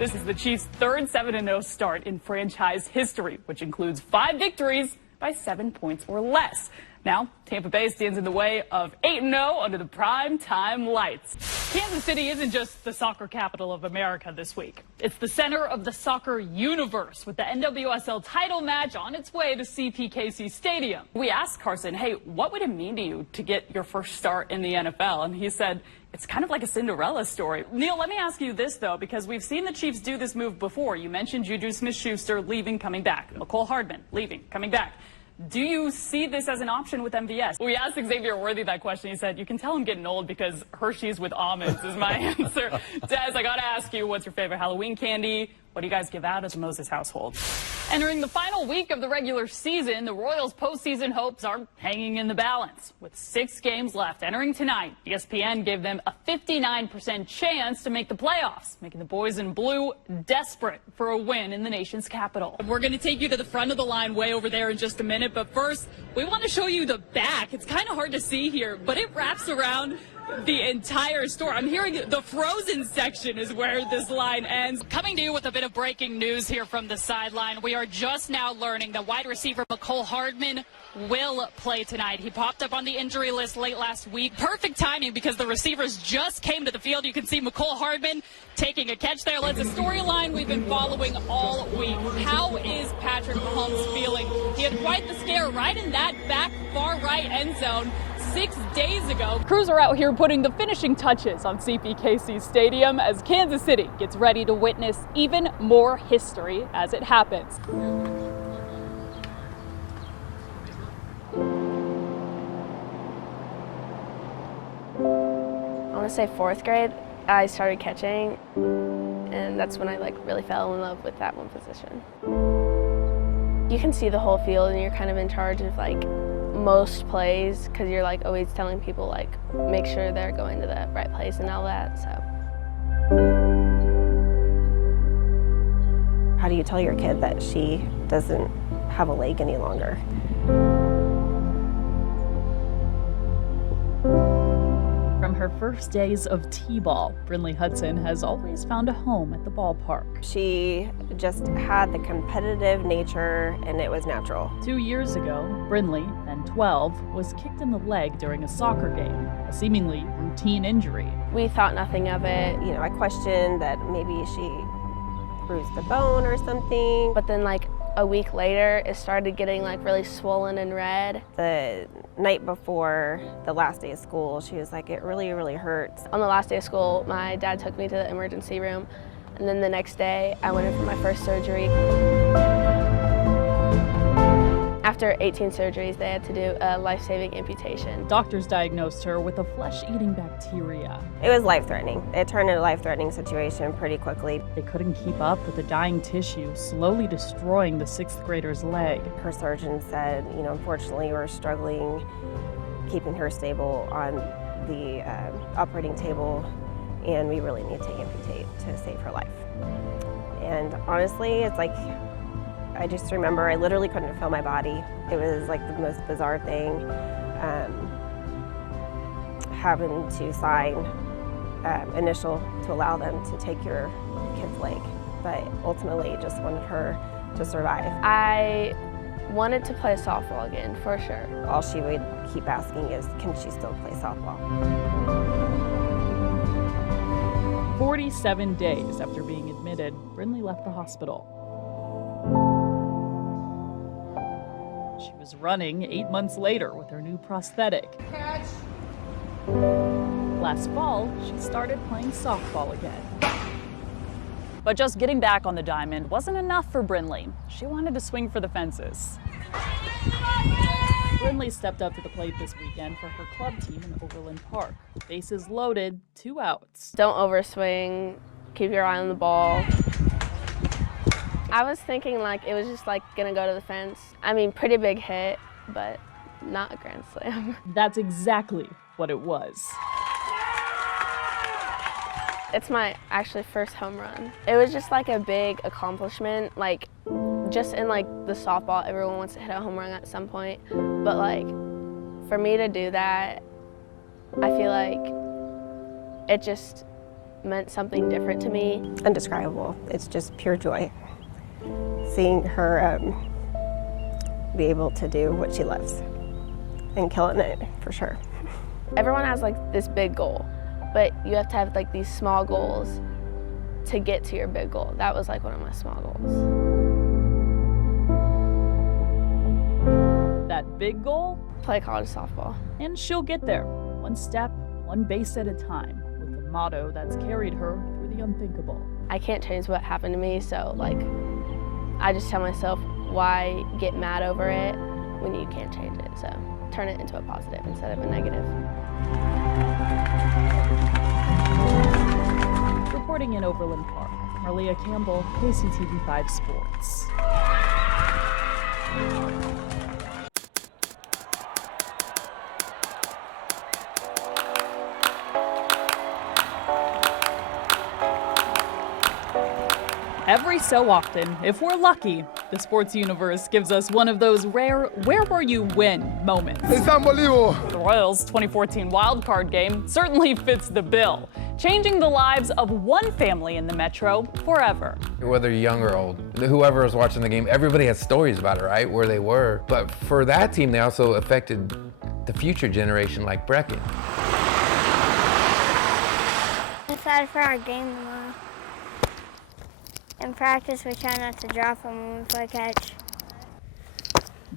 This is the Chiefs' third 7-0 start in franchise history, which includes 5 victories by 7 points or less. Now, Tampa Bay stands in the way of 8-0 under the prime time lights. Kansas City isn't just the soccer capital of America this week. It's the center of the soccer universe, with the NWSL title match on its way to CPKC Stadium. We asked Carson, hey, what would it mean to you to get your first start in the NFL? And he said, it's kind of like a Cinderella story. Neil, let me ask you this, though, because we've seen the Chiefs do this move before. You mentioned Juju Smith-Schuster leaving, coming back. McCole Hardman leaving, coming back. Do you see this as an option with MVS? We asked Xavier Worthy that question. He said, you can tell I'm getting old because Hershey's with almonds is my answer. Des, I got to ask you, what's your favorite Halloween candy? What do you guys give out as a Moses household? Entering the final week of the regular season, the Royals' postseason hopes are hanging in the balance. With 6 games left entering tonight, ESPN gave them a 59% chance to make the playoffs, making the boys in blue desperate for a win in the nation's capital. We're going to take you to the front of the line way over there in just a minute, but first, we want to show you the back. It's kind of hard to see here, but it wraps around the entire store. I'm hearing the frozen section is where this line ends. Coming to you with a bit of breaking news here from the sideline. We are just now learning that wide receiver McCole Hardman will play tonight. He popped up on the injury list late last week. Perfect timing because the receivers just came to the field. You can see McCole Hardman taking a catch there. It's a storyline we've been following all week. How is Patrick Mahomes feeling? He had quite the scare right in that back far right end zone 6 days ago. Crews are out here putting the finishing touches on CPKC Stadium as Kansas City gets ready to witness even more history as it happens. I want to say 4th grade, I started catching, and that's when I really fell in love with that one position. You can see the whole field and you're kind of in charge of most plays because you're always telling people make sure they're going to the right place and all that. So how do you tell your kid that she doesn't have a leg any longer? From her first days of T-ball, Brinley Hudson has always found a home at the ballpark. She just had the competitive nature, and it was natural. 2 years ago, Brinley, then 12, was kicked in the leg during a soccer game, a seemingly routine injury. we thought nothing of it. You know, I questioned that maybe she bruised the bone or something. But then a week later, it started getting really swollen and red. The night before the last day of school, she was like, it really, really hurts. On the last day of school, my dad took me to the emergency room. And then the next day, I went in for my first surgery. After 18 surgeries, they had to do a life-saving amputation. Doctors diagnosed her with a flesh-eating bacteria. It was life-threatening. It turned into a life-threatening situation pretty quickly. They couldn't keep up with the dying tissue, slowly destroying the 6th grader's leg. Her surgeon said, you know, unfortunately, we're struggling keeping her stable on the operating table, and we really need to amputate to save her life. And honestly, it's like, I just remember I literally couldn't feel my body. It was like the most bizarre thing, having to sign initial to allow them to take your kid's leg. But ultimately, just wanted her to survive. I wanted to play softball again, for sure. All she would keep asking is, can she still play softball? 47 days after being admitted, Brinley left the hospital. She was running 8 months later with her new prosthetic. Catch. Last fall, she started playing softball again. But just getting back on the diamond wasn't enough for Brinley. She wanted to swing for the fences. Brinley stepped up to the plate this weekend for her club team in Overland Park. Bases loaded, 2 outs. Don't overswing, keep your eye on the ball. I was thinking it was just gonna go to the fence. I mean, pretty big hit, but not a grand slam. That's exactly what it was. It's my actually first home run. It was just a big accomplishment. Just in the softball, everyone wants to hit a home run at some point. But for me to do that, I feel it just meant something different to me. Indescribable. It's just pure joy. Seeing her be able to do what she loves and killing it for sure. Everyone has like this big goal, but you have to have like these small goals to get to your big goal. That was like one of my small goals. That big goal? Play college softball. And she'll get there, one step, one base at a time, with the motto that's carried her through the unthinkable. I can't change what happened to me, so like, I just tell myself, why get mad over it when you can't change it? So turn it into a positive instead of a negative. Reporting in Overland Park, Marleah Campbell, KCTV5 Sports. Every so often, if we're lucky, the sports universe gives us one of those rare where were you when moments. It's unbelievable. The Royals' 2014 wildcard game certainly fits the bill, changing the lives of one family in the Metro forever. Whether you're young or old, whoever was watching the game, everybody has stories about it, right? Where they were. But for that team, they also affected the future generation like Brecken. I'm excited for our game tomorrow. In practice, we try not to drop them when we play catch.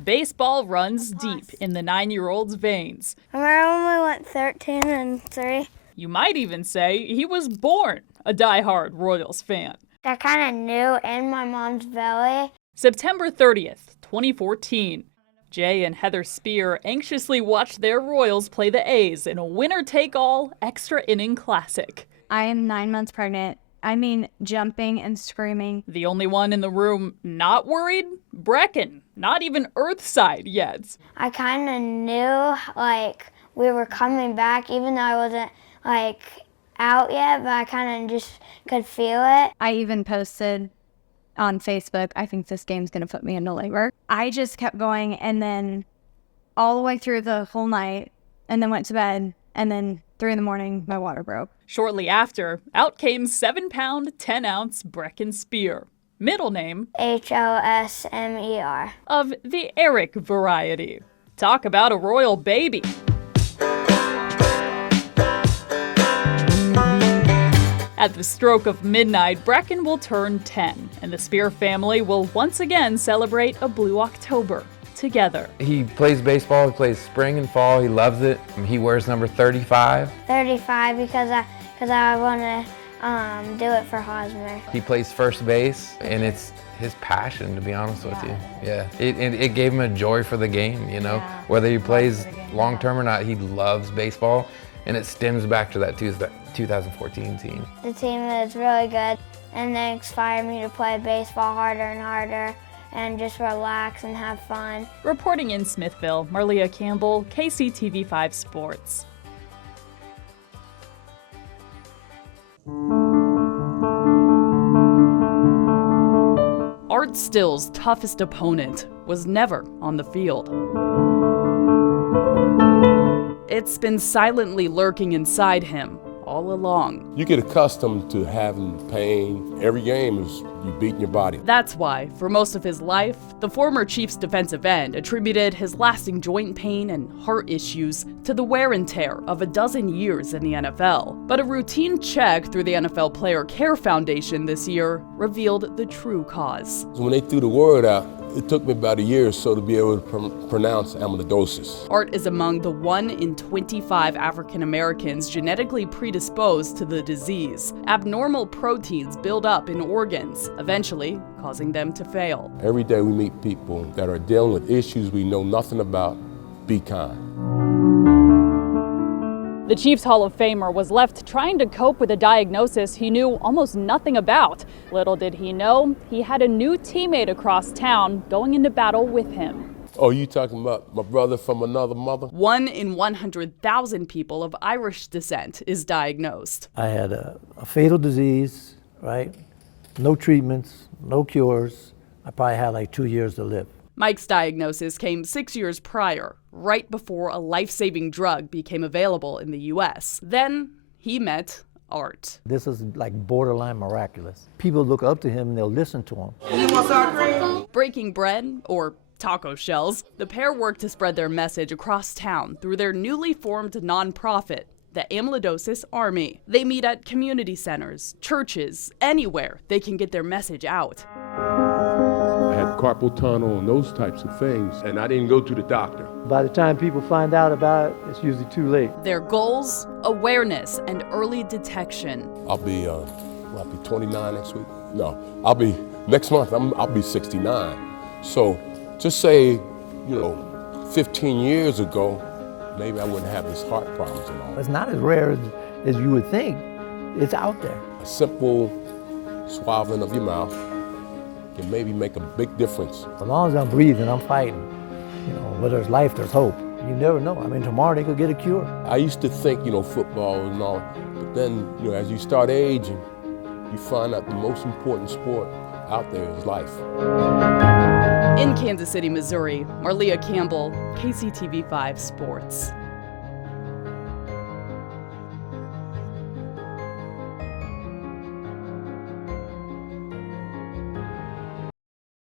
Baseball runs deep in the 9-year-old's veins. Remember when we went 13-3? You might even say he was born a diehard Royals fan. I kind of knew in my mom's belly. September 30th, 2014. Jay and Heather Spear anxiously watched their Royals play the A's in a winner-take-all extra-inning classic. I am 9 months pregnant. I mean, jumping and screaming. The only one in the room not worried? Brecken, not even Earthside yet. I kind of knew, like, we were coming back, even though I wasn't, like, out yet, but I kind of just could feel it. I even posted on Facebook, I think this game's going to put me into labor. I just kept going, and then all the way through the whole night, and then went to bed, and then 3 in the morning, my water broke. Shortly after, out came 7-pound, 10-ounce Brecken Spear. Middle name? Hosmer. Of the Eric variety. Talk about a royal baby. At the stroke of midnight, Brecken will turn 10, and the Spear family will once again celebrate a Blue October together. He plays baseball, he plays spring and fall, he loves it. He wears number 35. 35 because I want to do it for Hosmer. He plays first base, and it's his passion, to be honest with you. Yeah, it gave him a joy for the game, you know? Yeah. Whether he plays long-term or not, he loves baseball, and it stems back to that 2014 team. The team is really good, and they inspired me to play baseball harder and harder and just relax and have fun. Reporting in Smithville, Marleah Campbell, KCTV5 Sports. Art Still's toughest opponent was never on the field. It's been silently lurking inside him all along. You get accustomed to having pain. Every game is you beating your body. That's why, for most of his life, the former Chiefs defensive end attributed his lasting joint pain and heart issues to the wear and tear of a dozen years in the NFL. But a routine check through the NFL Player Care Foundation this year revealed the true cause. When they threw the word out, it took me about a year or so to be able to pronounce amyloidosis. Art is among the 1 in 25 African Americans genetically predisposed to the disease. Abnormal proteins build up in organs, eventually causing them to fail. Every day we meet people that are dealing with issues we know nothing about. Be kind. The Chiefs Hall of Famer was left trying to cope with a diagnosis he knew almost nothing about. Little did he know, he had a new teammate across town going into battle with him. Oh, you talking about my brother from another mother? 1 in 100,000 people of Irish descent is diagnosed. I had a fatal disease, right? No treatments, no cures. I probably had like 2 years to live. Mike's diagnosis came 6 years prior, right before a life-saving drug became available in the U.S. Then he met art. This is like borderline miraculous. People look up to him and they'll listen to him. Breaking bread, or taco shells, the pair work to spread their message across town through their newly formed nonprofit, the Amyloidosis Army. They meet at community centers, churches, anywhere they can get their message out. I had carpal tunnel and those types of things, and I didn't go to the doctor. By the time people find out about it, it's usually too late. Their goals, awareness and early detection. I'll be 29 next week. No, next month. I'll be 69. So, just say, 15 years ago, maybe I wouldn't have this heart problems and all. It's not as rare as you would think. It's out there. A simple swabbing of your mouth can maybe make a big difference. As long as I'm breathing, I'm fighting. Where there's life, there's hope. You never know. I mean, tomorrow they could get a cure. I used to think, football and all, but then, as you start aging, you find out the most important sport out there is life. In Kansas City, Missouri, Marleah Campbell, KCTV5 Sports.